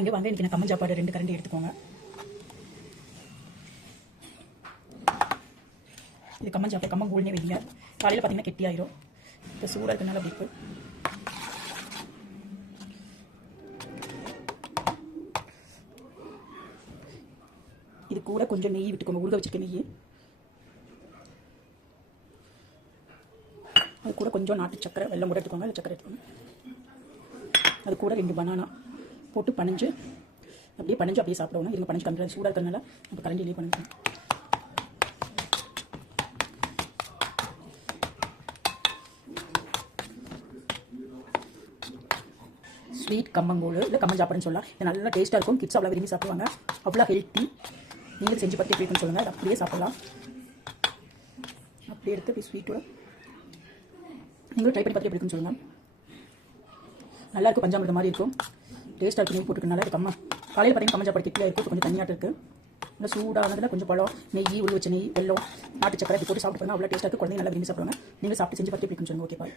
இங்கே வாங்க, இன்றைக்கி நான் கம்மன் சாப்பாடு 2 கரண்டி எடுத்துக்கோங்க. இது கம்மன் சாப்பாடு, கம்மன் கூழ்னே வைங்க. காலையில் பார்த்தீங்கன்னா கெட்டியாயிரும். இப்போ சூடாக இருக்கனால அப்படி இருக்கு. இது கூட கொஞ்சம் நெய் விட்டுக்கோங்க, உருக வச்சிருக்க நெய். அது கூட கொஞ்சம் நாட்டு சக்கரை, வெல்லம் கூட எடுத்துக்கோங்க. இல்லை சக்கரை எடுத்துக்கோங்க. அது கூட 2 பனானா போட்டு பனைஞ்சு அப்படியே சாப்பிடணும். இருங்க, பனைஞ்சு கம்மியாக சூடாக இருக்கிறதுனால நம்ம கரண்டிலேயே பனைஞ்சு. ஸ்வீட் கம்மங்கூழ் இல்லை கம்மன் சாப்பாடுன்னு சொல்லலாம். இது நல்லா டேஸ்ட்டாக இருக்கும். கிட்ஸ் அவ்வளோ விரும்பி சாப்பிடுவாங்க. அவ்வளோ ஹெல்த்தி. நீங்களும் செஞ்சு பார்த்து எப்படி இருக்குன்னு சொல்லுங்கள். அது அப்படியே சாப்பிடலாம். அப்படியே எடுத்து அப்படி ஸ்வீட்டோட நீங்களும் ட்ரை பண்ணி பார்த்து எப்படி இருக்குன்னு சொல்லுங்கள். நல்லாயிருக்கும், பஞ்சாமிரத மாதிரி இருக்கும். டேஸ்ட்டாக இருக்கும். நெய் போட்டுருக்கனால இது கம்மன் காலையில் பார்த்தீங்கன்னா கம்மன் சாப்பாடு கெட்டியாக இருக்கும். கொஞ்சம் தண்ணியாட்டு இருக்குது. நல்லா சூடானதில் கொஞ்சம் பழம், நெய், உருவ வச்ச நெய், வெல்லம், நாட்டு சக்கரை போட்டு சாப்பிட்டு அவ்வளோ டேஸ்ட்டாக இருக்குது. குழந்தைங்க நல்லா விரும்பி சாப்பிடுவாங்க. நீங்கள் சாப்பிட்டு செஞ்சு பார்த்து எப்படி இருக்குன்னு சொல்லுங்கள். ஓகே, பாய்.